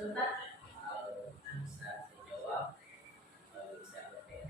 bisa saya jawab, bisa bertanya.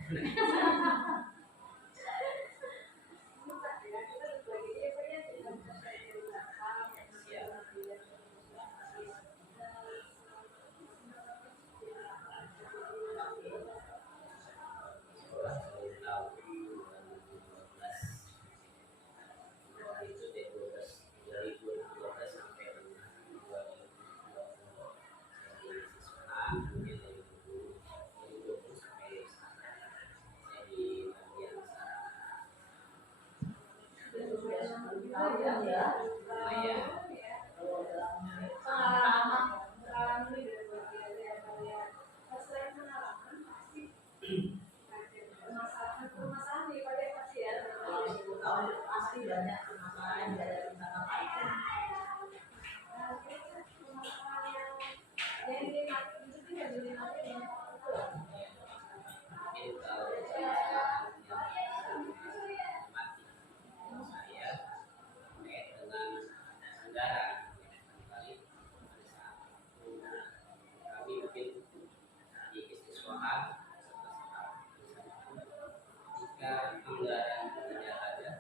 Jika anggaran tidak ada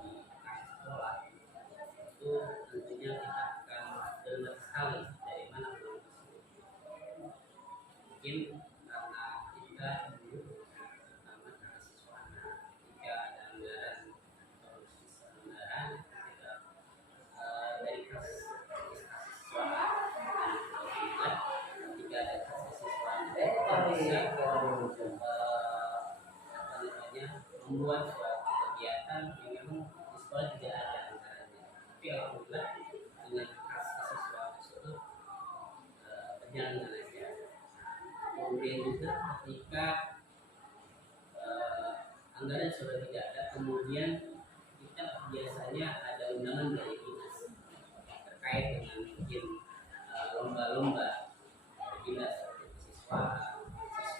di sekolah, itu tentunya kita akan dengar sekali dari mana uang tersebut. Mungkin karena kita dulu terutama mahasiswa, jika ada anggaran atau sisa anggaran kita dari kas siswa, jika ada kas siswa kita bisa membuat suatu kegiatan yang memang di sekolah tidak ada anggarannya, tapi alhamdulillah dengan kas siswa tersebut berjalan dengan lancar. Kemudian juga ketika anggaran sudah tidak ada, kemudian kita biasanya ada undangan dari dinas terkait dengan mungkin lomba-lomba dinas seperti siswa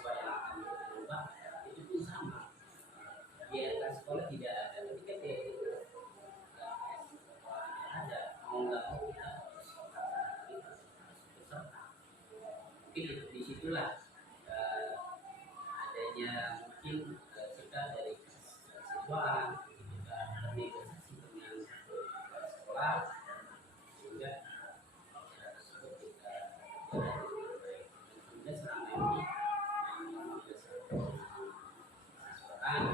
yang akan berlomba, itu pun sama. Biarkan sekolah tidak ada, ketika dia ada, mau nggak mau kita harus berserta. Mungkin disitulah adanya mungkin kita dari siswaan kita negosiasi dengan sekolah sehingga acara tersebut kita jalan dengan baik. Dan selama ini yang siswaan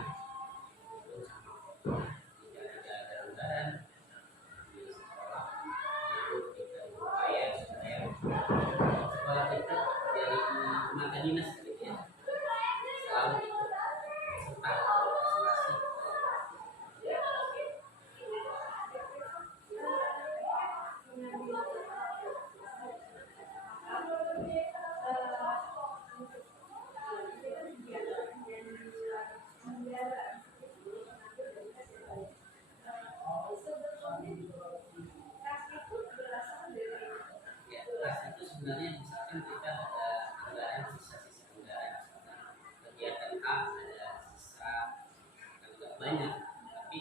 sekolah kita dari mata dinas gitu ya, selalu ikut serta partisipasi. Sebenarnya misalkan kita ada anggaran sisa-sisa anggaran, kegiatan A ada sisa agak banyak, tapi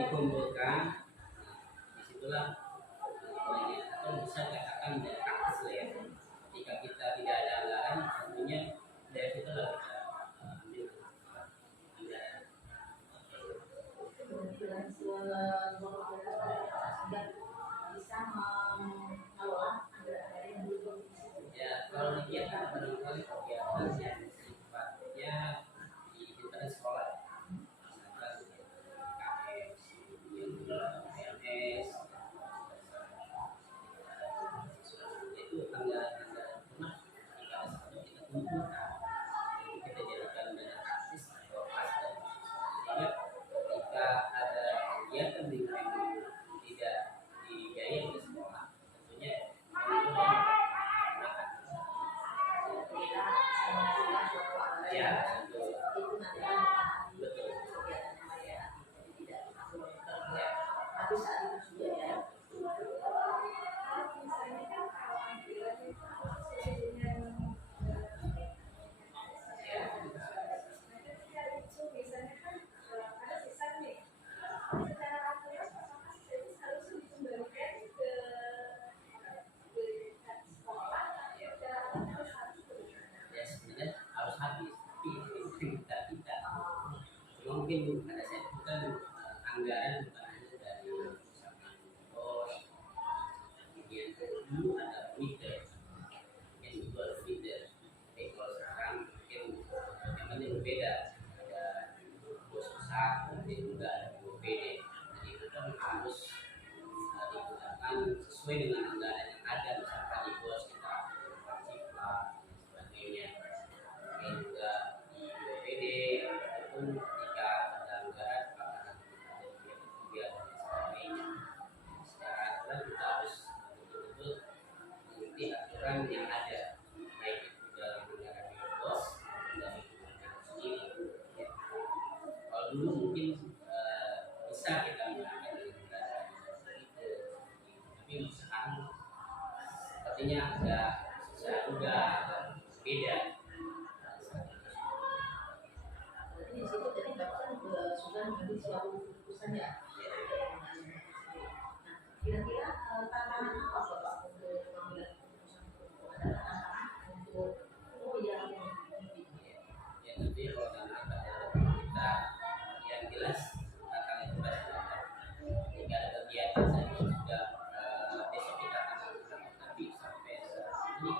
dikumpulkan, disitulah banyak atau bisa katakan dari praktis lah ya. Ketika kita tidak ada anggaran, tentunya dari situ lah kita ambil anggaran. Bisa mengelola ya, kalau kegiatan barangkali kegiatan yang sifatnya di internet sekolah, misalkan KS, PNS, itu anggaran-anggaran rumah jika ada satu kita kumpulkan, kita jadikan dana praktis atau pas dan sehingga ketika ada kegiatan di mungkin ada saya bukan anggaran bukan hanya dari misalkan bos, kemudian dulu ada feeder, mungkin dulu ada feeder, tapi kalau sekarang mungkin yang penting berbeda, ada bos besar, kemudian juga ada BPD, jadi itu kan harus digunakan sesuai dengan anggaran yang ada, misalkan di bos kita cipta dan sebagainya, mungkin juga di BPD ataupun ketika ada anggaran apakah nanti kita ada di pihak ketiga dan sebagainya. Secara aturan kita harus betul-betul mengikuti aturan yang ada, baik itu dalam anggaran milik bos maupun dari kementerian sendiri. Ya. Kalau dulu mungkin bisa kita menggunakan anggaran itu, tapi sekarang sepertinya agak susah juga, beda. Berarti di situ tadi Bapak sudah mengambil suatu keputusan ya. Nah, kira-kira tantangan apa Bapak untuk mengambil keputusan itu? Ada tantangan untuk yang Ya nanti kalau nanti pada kita yang jelas akan itu pasti ada. Jika ada kegiatan saya sudah besok kita akan lakukan, tapi sampai saat ini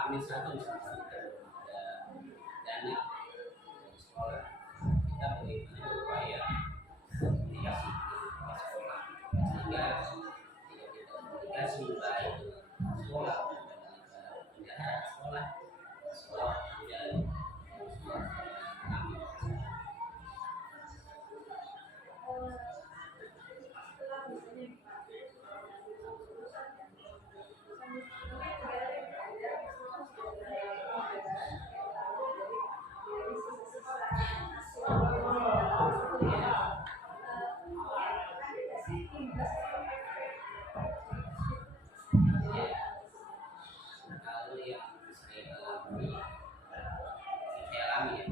Amin satu misalkan kita belum ada dana dari sekolah, kita bagaimana berupaya komunikasi dengan sekolah sehingga tidak kita komunikasi baik dengan sekolah dengan bendahara sekolah sekolah tidak kami. Kalau yang saya alami ya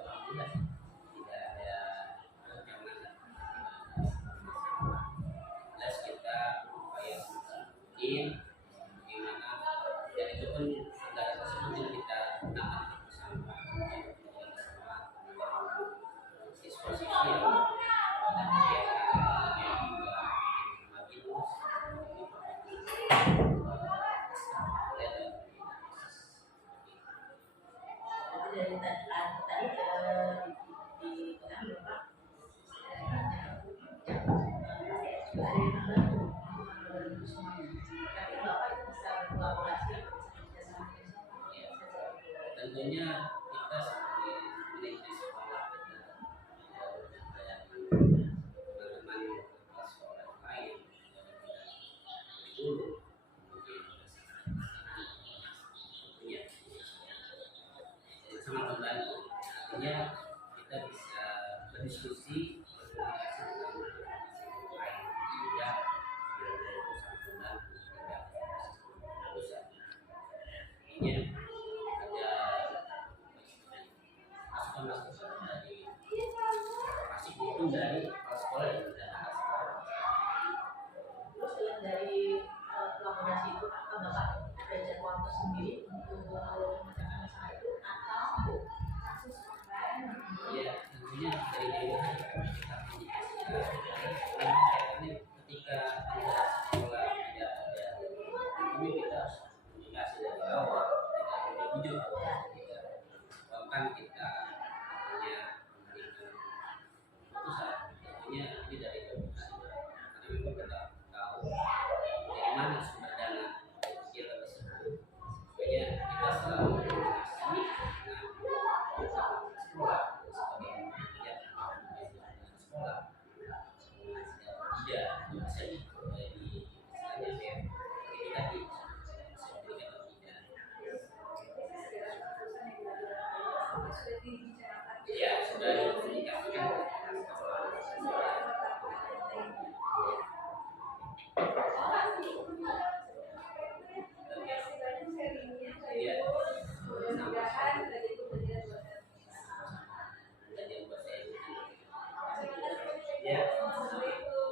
alhamdulillah tidak ada ancaman, jelas kita upaya mungkin gimana, dan itu pun anggaran tersebut yang kita gunakan bersama siswa-siswa yang ada kegiatan yang juga makin luas dari tadi di tengah Bapak sudah ada yang membantu semuanya. Tapi Bapak itu bisa berkolaborasi, bisa bekerja sama dengan siapa? tentunya kita sebagai manajer sekolah kita dan teman-teman di sekolah lain dari guru kemudian tentunya sangat membantu, artinya kita bisa berdiskusi berkomunikasi dengan lain sehingga benar-benar itu sangat membantu sehingga bisa artinya ada masukan-masukan dari masih itu dari kepala sekolah dan bendahara sekolah. Terus selain dari kolaborasi itu, apakah Bapak ada jadwal tersendiri untuk memecahkan masalah itu atau kasus online? Ya tentunya dari daerah kita komunikasikan memang kaitannya ketika ada sekolah tidak ada, tentunya kita harus komunikasi dari awal, tidak boleh ujung tidak, bahkan kita hanya memberikan keputusan, tentunya ini dari keputusan karena memang kita tahu dari mana sumber dana kegiatan tersebut, makanya kita selalu komunikasi dengan sekolah sebagai kegiatan dengan sekolah tidak bisa di istilahnya ya verifikasi bisa diberikan atau tidak. Ya sudah dikomunikasikan dengan sekolah. Ya ya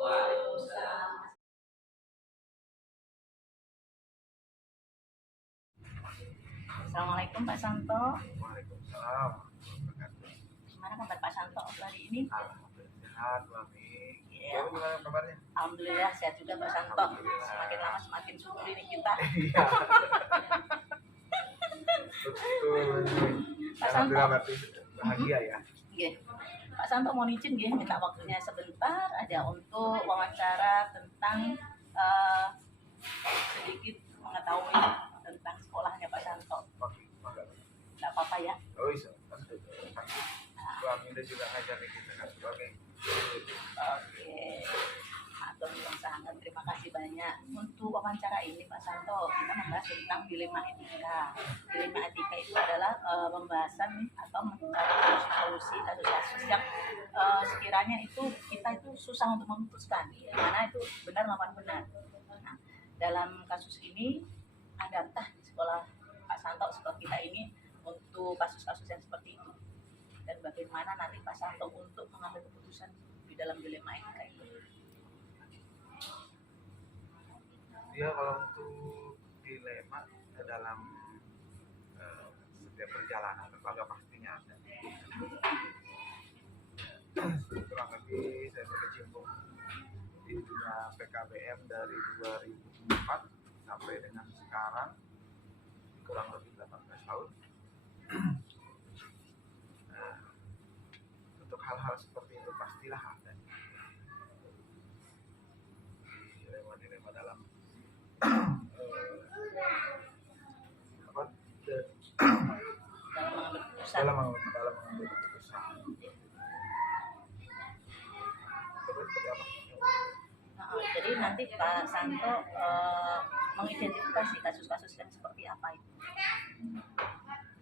Waalaikumsalam. Assalamualaikum Pak Santo. Waalaikumsalam. Gimana kabar Pak Santo hari ini? Alhamdulillah sehat, Mami. Iya. Kamu gimana kabarnya? Alhamdulillah sehat juga Pak Santo. Alhamdulillah. Semakin lama semakin subur ini kita. Iya. Betul. Pak Alhamdulillah Santo. berarti bahagia ya. Iya. Pak Santo mau izin nggih minta waktunya sebentar aja untuk wawancara tentang sedikit mengetahui tentang sekolahnya Pak Santo. Oke, mangga. Nggak apa-apa ya? Oh iya, tentu. Bu Aminda juga ngajarin kita kan. Oke. Oke. Matur nuwun sangat, terima kasih banyak untuk wawancara ini Pak Santo. Kita membahas tentang dilema etika. Dilema etika itu adalah pembahasan atau mencari solusi kasus-kasus yang sekiranya itu kita itu susah untuk memutuskan mana itu benar maupun benar. Nah, dalam kasus ini adakah di sekolah Pak Santo sekolah kita ini untuk kasus-kasus yang seperti itu? Dan bagaimana nanti Pak Santo untuk mengambil keputusan di dalam dilema etika itu? Ya kalau untuk dilema dalam setiap perjalanan lembaga pastinya ada. Kurang lebih saya berkecimpung di dunia PKBM dari 2004 sampai dengan sekarang kurang lebih 18 tahun. Nah, untuk hal-hal seperti itu pastilah ada dilema-dilema dalam apa Dalam mengambil keputusan. dalam mengambil keputusan. Terus seperti apa? Nah, jadi nanti Pak Santo mengidentifikasi kasus-kasus yang seperti apa itu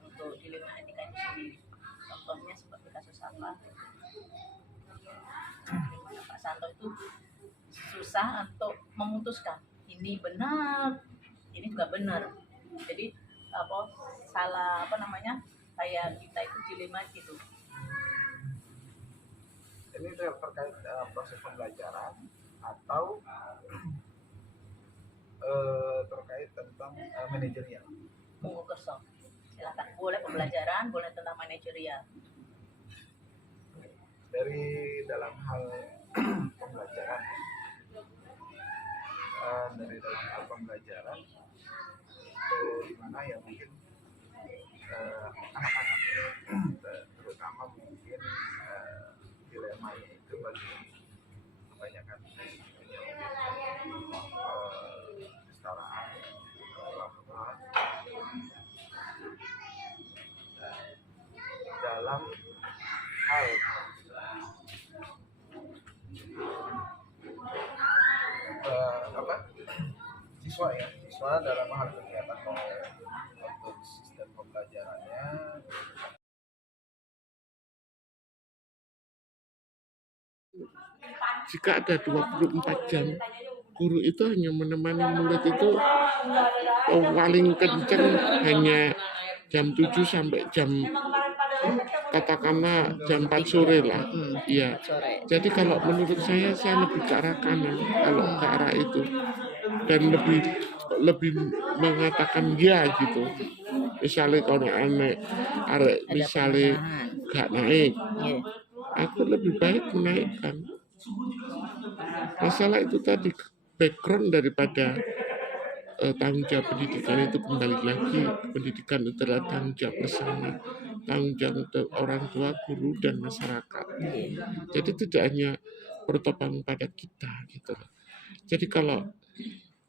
untuk dilema etika itu sendiri. Contohnya seperti kasus apa? Dimana Pak Santo itu susah untuk memutuskan ini benar, ini juga benar. Jadi salah kayak kita itu dilema gitu. Ini terkait proses pembelajaran atau terkait tentang manajerial. Monggo kerso. Silakan, boleh pembelajaran, boleh tentang manajerial. Dari dalam hal pembelajaran, di mana ya mungkin anak-anak terutama mungkin dilemanya itu bagi kebanyakan kesetaraan bahwa dalam hal siswa dalam hal kegiatan untuk sistem pembelajarannya jika ada 24 jam, guru itu hanya menemani murid itu paling kenceng hanya jam 7 sampai katakanlah jam 4 sore lah. Iya. Jadi kalau menurut saya lebih ke arah kanan kalau ke arah itu, dan lebih mengatakan ya gitu. Misalnya kalau aneh misalnya gak naik, aku lebih baik menaikkan. Masalah itu tadi background daripada tanggung jawab pendidikan itu kembali lagi, pendidikan itu adalah tanggung jawab bersama, tanggung jawab orang tua, guru dan masyarakat. Jadi tidak hanya bertopang pada kita gitu. Jadi kalau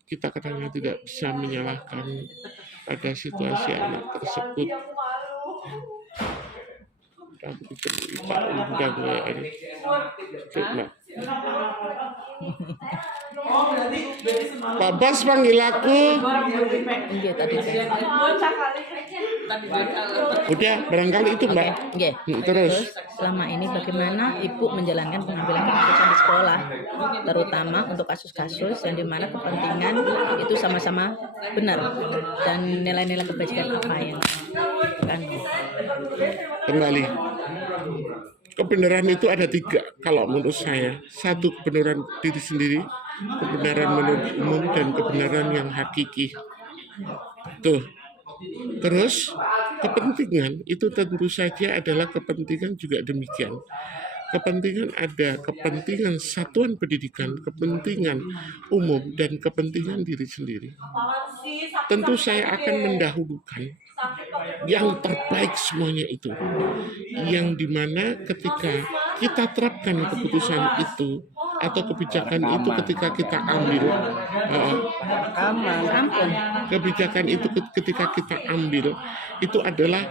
kita kadang-kadang tidak bisa menyalahkan pada situasi anak tersebut, Pak Bas panggil aku. Iya tadi saya. Udah barangkali itu Mbak. Iya. Terus Selama ini bagaimana Ibu menjalankan pengambilan keputusan di sekolah, terutama untuk kasus-kasus yang dimana kepentingan itu sama-sama benar dan nilai-nilai kebajikan apa yang kan? kembali. Kebenaran itu ada 3 kalau menurut saya. 1 kebenaran diri sendiri, kebenaran menurut umum, dan kebenaran yang hakiki. Tuh. Terus kepentingan itu tentu saja adalah kepentingan juga demikian. Kepentingan ada kepentingan satuan pendidikan, kepentingan umum, dan kepentingan diri sendiri. Tentu saya akan mendahulukan yang terbaik semuanya itu. Yang dimana ketika kita terapkan keputusan itu atau kebijakan itu ketika kita ambil, kebijakan itu ketika kita ambil, itu adalah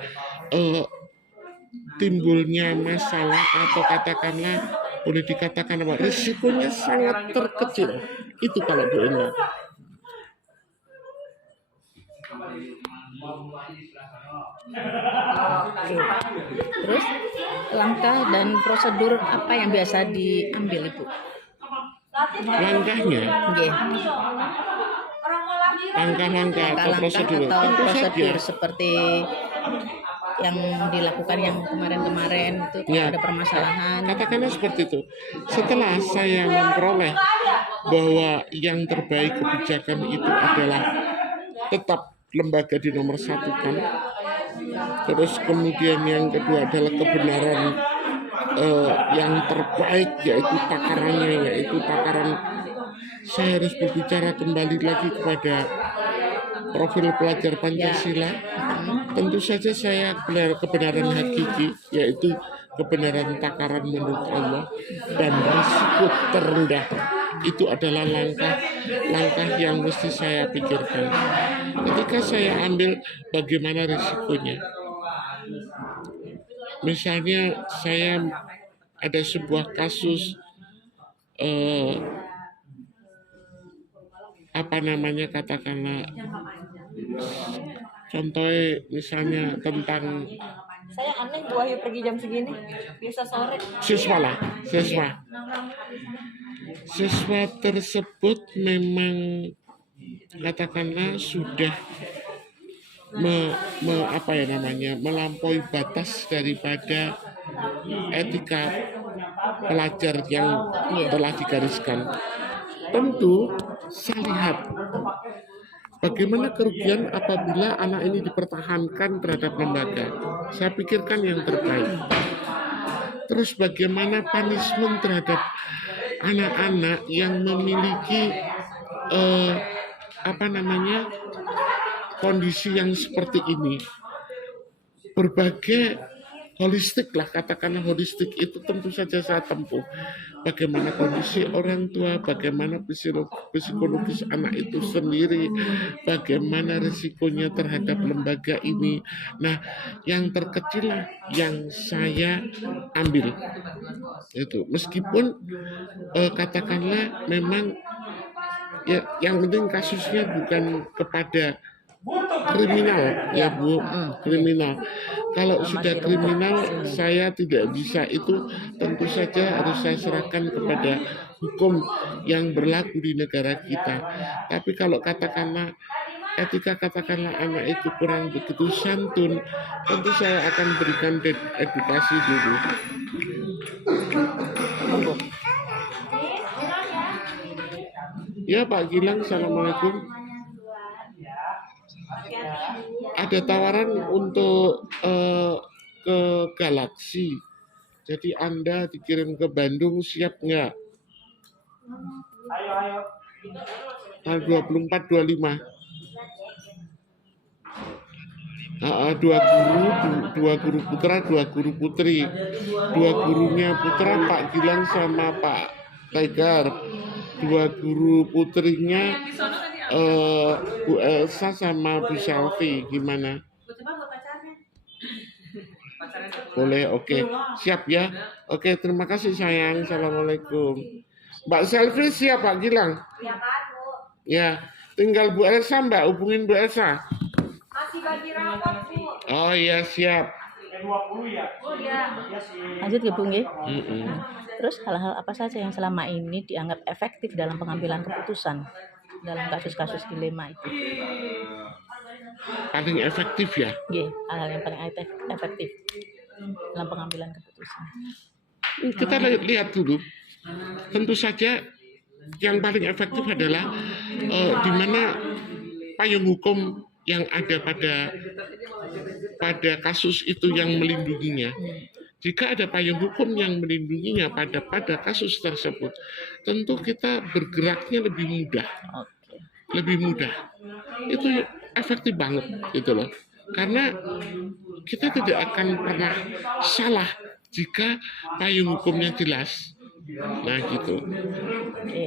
timbulnya masalah atau katakanlah boleh dikatakan apa, risikonya sangat terkecil. Itu kalau Bu Enda. Oke. Terus langkah dan prosedur apa yang biasa diambil Ibu? Langkahnya, Nggih. langkah-langkah atau prosedur, atau tentu saja prosedur seperti yang dilakukan yang kemarin-kemarin itu Ya. ada permasalahan. katakanlah seperti itu. Setelah saya memperoleh bahwa yang terbaik kebijakan itu adalah tetap lembaga di nomor satu kan, terus kemudian yang kedua adalah kebenaran yang terbaik yaitu takarannya, yaitu takaran. Saya harus berbicara kembali lagi kepada profil pelajar Pancasila. Tentu saja saya kebenaran hakiki, yaitu kebenaran takaran menurut Allah, dan risiko terendah. Itu adalah langkah yang mesti saya pikirkan. Ketika saya ambil bagaimana risikonya. Misalnya saya ada sebuah kasus katakanlah contohnya misalnya tentang Saya aneh Bu Wahyu pergi jam segini, biasa sore. siswa tersebut memang katakanlah sudah melampaui batas daripada etika pelajar yang telah digariskan. Tentu saya lihat bagaimana kerugian apabila anak ini dipertahankan terhadap lembaga. Saya pikirkan yang terbaik. Terus bagaimana punishment terhadap anak-anak yang memiliki kondisi yang seperti ini. Berbagai holistik lah, katakanlah holistik itu tentu saja saya tempuh. Bagaimana kondisi orang tua, bagaimana psikologis anak itu sendiri, bagaimana risikonya terhadap lembaga ini. Nah, yang terkecil lah yang saya ambil. Itu meskipun katakanlah memang ya, yang penting kasusnya bukan kepada kriminal ya Bu, kriminal. Kalau sudah kriminal saya tidak bisa, itu tentu saja harus saya serahkan kepada hukum yang berlaku di negara kita. Tapi kalau katakanlah etika, katakanlah anak itu kurang begitu santun, tentu saya akan berikan edukasi dulu. Ya Pak Gilang, Assalamualaikum. Ada tawaran untuk ke Galaksi. Jadi Anda dikirim ke Bandung, siap nggak? Tanggal 24-25. Dua guru putra, dua guru putri. Dua gurunya putra Pak Gilang sama Pak Tiger. Dua guru putrinya Bu Elsa sama Bu Selfie. Gimana? Boleh, oke. Siap ya. Oke, terima kasih sayang. Assalamualaikum. Mbak Selfie siap Pak Gilang? Ya kan, Bu. Ya, tinggal Bu Elsa Mbak, hubungin Bu Elsa. Masih bagi rapat, Bu. Oh iya, siap. 20 ya? Oh ya. Lanjut ya Bung ya. Mm-mm. Terus hal-hal apa saja yang selama ini dianggap efektif dalam pengambilan keputusan dalam kasus-kasus dilema itu? Paling efektif ya. Nggih, hal-hal yang paling efektif dalam pengambilan keputusan. Kita lihat dulu. Tentu saja yang paling efektif adalah di mana payung hukum yang ada pada pada kasus itu yang melindunginya. Jika ada payung hukum yang melindunginya pada kasus tersebut, tentu kita bergeraknya lebih mudah. Oke. Lebih mudah. Itu efektif banget gitu loh. Karena kita tidak akan pernah salah jika payung hukumnya jelas. Nah gitu. Oke,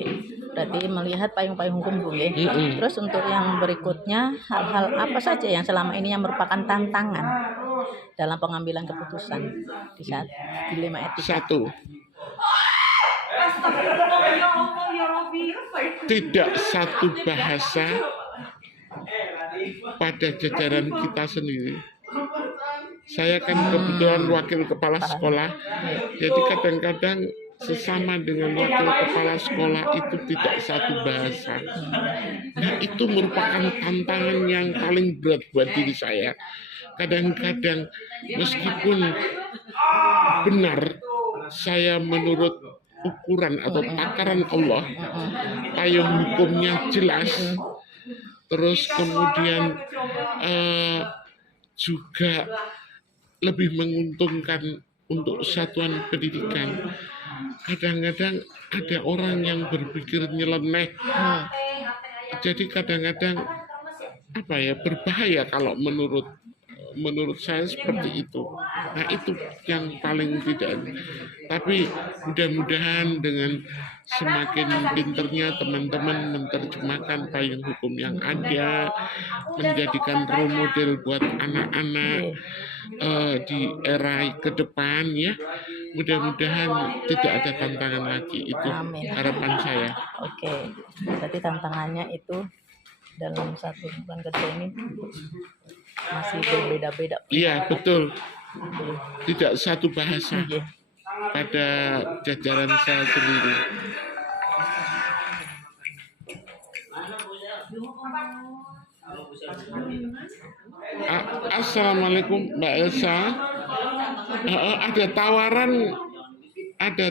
berarti melihat payung-payung hukum Bung ya. Terus untuk yang berikutnya, hal-hal apa saja yang selama ini yang merupakan tantangan dalam pengambilan keputusan di saat dilema etika? Satu, Astagfirullah ya Allah ya Rabbi. tidak satu bahasa pada jajaran kita sendiri. Saya kan kebetulan wakil kepala sekolah, jadi kadang-kadang sesama dengan wakil kepala sekolah itu tidak satu bahasa. Nah, itu merupakan tantangan yang paling berat buat diri saya. Kadang-kadang meskipun benar saya menurut ukuran atau takaran Allah, payung hukumnya jelas, terus kemudian juga lebih menguntungkan untuk satuan pendidikan. Kadang-kadang ada orang yang berpikir nyeleneh. Jadi kadang-kadang berbahaya kalau menurut saya seperti itu. Nah, itu yang paling tidak. Tapi mudah-mudahan dengan semakin pinternya teman-teman menerjemahkan payung hukum yang ada, menjadikan role model buat anak-anak di era ke depan ya. Mudah-mudahan tidak ada tantangan lagi. Itu harapan saya. Oke, berarti tantangannya itu dalam satu lingkungan kerja ini masih berbeda-beda. Iya, betul. Tidak satu bahasa Iya. pada jajaran saya sendiri. Assalamualaikum Mbak Elsa. Ada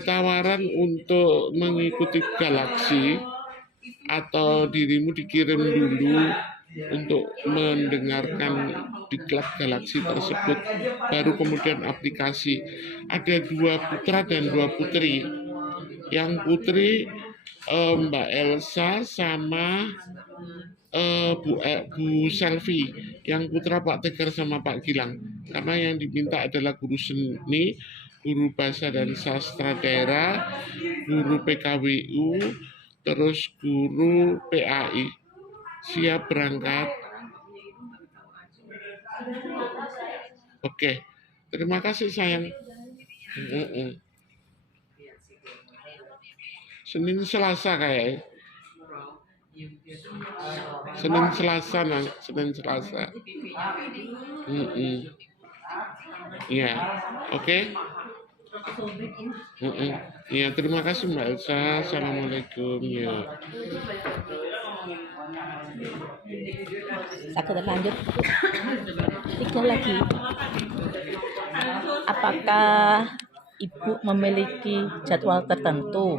tawaran untuk mengikuti Galaksi atau dirimu dikirim dulu untuk mendengarkan diklat Galaksi tersebut, baru kemudian aplikasi. Ada 2 putra dan 2 putri. Yang putri Mbak Elsa sama Bu Selvi, yang putra Pak Tegar sama Pak Gilang. Karena yang diminta adalah guru seni, guru bahasa dan sastra daerah, guru PKWU, terus guru PAI. Siap berangkat? Oke, terima kasih sayang. Senin Selasa kayaknya. Senin Selasa. Iya, oke. Iya, terima kasih Mbak Elsa. Assalamualaikum ya. Aku lanjut. 3 lagi. Apakah Ibu memiliki jadwal tertentu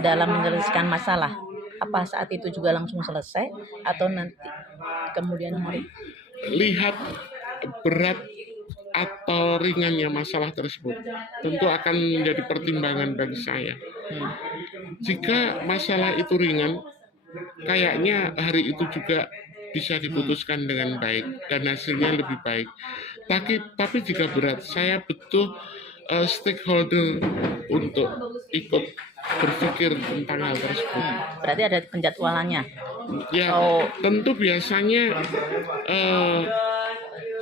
dalam menyelesaikan masalah? Apa saat itu juga langsung selesai atau nanti kemudian hari? Lihat berat atau ringannya masalah tersebut tentu akan menjadi pertimbangan bagi saya. Jika masalah itu ringan, kayaknya hari itu juga bisa diputuskan dengan baik dan hasilnya lebih baik. Tapi jika berat, saya butuh stakeholder untuk ikut berpikir tentang hal tersebut. Berarti ada penjadwalannya. Ya, tentu biasanya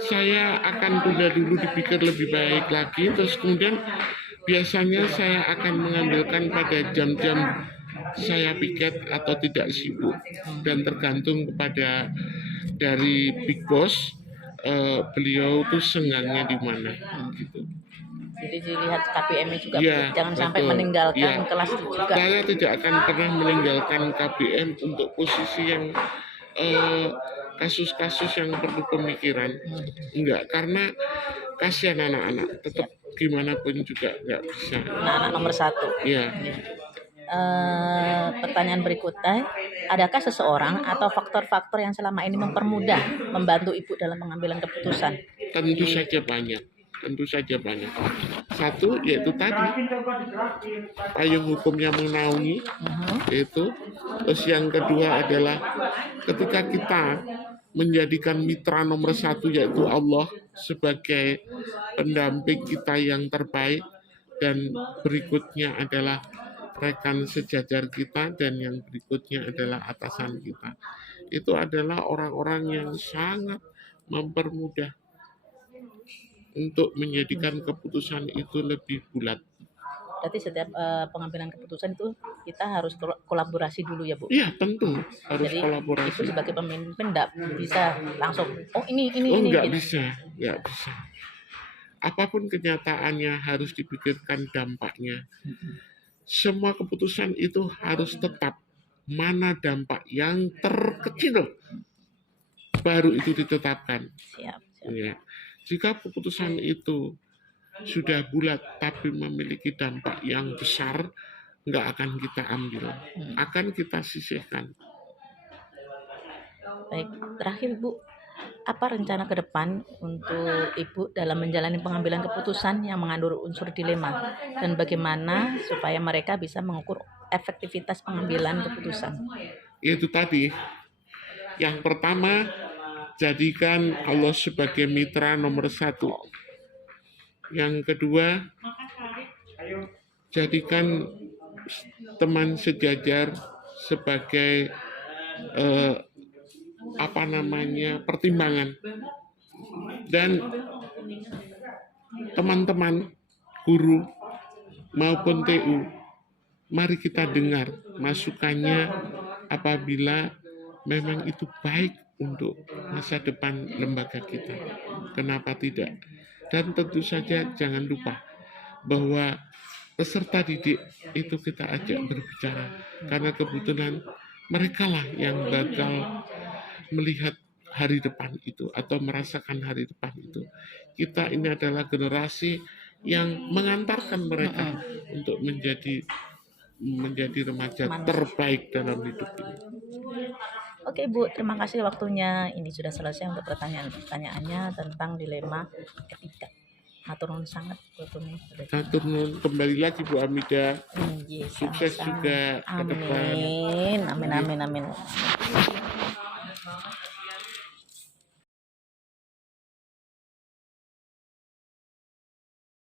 saya akan tunda dulu, dipikir lebih baik lagi, terus kemudian biasanya saya akan mengambilkan pada jam-jam saya piket atau tidak sibuk, dan tergantung kepada dari Big Boss, beliau tuh senggangnya di mana gitu. Jadi dilihat KPM-nya juga, Ya, jangan sampai betul. meninggalkan Ya. kelas itu juga. Saya tidak akan pernah meninggalkan KPM untuk posisi yang kasus-kasus yang perlu pemikiran. Enggak, karena kasihan anak-anak, tetap gimana pun juga enggak bisa. Anak-anak nomor 1. Iya. Pertanyaan berikutnya, adakah seseorang atau faktor-faktor yang selama ini mempermudah membantu Ibu dalam pengambilan keputusan? Tentu saja banyak. Satu yaitu tadi payung hukum yang menaungi itu. Terus yang kedua adalah ketika kita menjadikan mitra nomor satu yaitu Allah sebagai pendamping kita yang terbaik, dan berikutnya adalah rekan sejajar kita, dan yang berikutnya adalah atasan kita. Itu adalah orang-orang yang sangat mempermudah untuk menjadikan keputusan itu lebih bulat. Berarti setiap pengambilan keputusan itu kita harus kolaborasi dulu ya Bu. Iya, tentu harus Jadi kolaborasi. itu sebagai pemimpin enggak bisa langsung ini Enggak gitu. bisa. Apapun kenyataannya harus dipikirkan dampaknya. Semua keputusan itu harus tetap. Mana dampak yang terkecil baru itu ditetapkan. Siap. Ya. Jika keputusan itu sudah bulat tapi memiliki dampak yang besar, nggak akan kita ambil, akan kita sisihkan. Baik, terakhir Bu, apa rencana ke depan untuk Ibu dalam menjalani pengambilan keputusan yang mengandung unsur dilema, dan bagaimana supaya mereka bisa mengukur efektivitas pengambilan keputusan? Itu tadi, yang pertama, jadikan Allah sebagai mitra nomor satu. Yang kedua, jadikan teman sejajar sebagai pertimbangan. Dan teman-teman guru maupun TU, mari kita dengar masukannya apabila memang itu baik untuk masa depan lembaga kita. Kenapa tidak? Dan tentu saja jangan lupa bahwa peserta didik itu kita ajak berbicara, karena kebetulan mereka lah yang bakal melihat hari depan itu atau merasakan hari depan itu. Kita ini adalah generasi yang mengantarkan mereka untuk menjadi remaja terbaik dalam hidup ini. Oke Bu, terima kasih waktunya. Ini sudah selesai untuk pertanyaannya tentang dilema etika. Matur nuwun sangat Bu Tumi. Matur nuwun kembali lagi Bu Amida. Sukses Sama-sama. juga ke depan. Amin.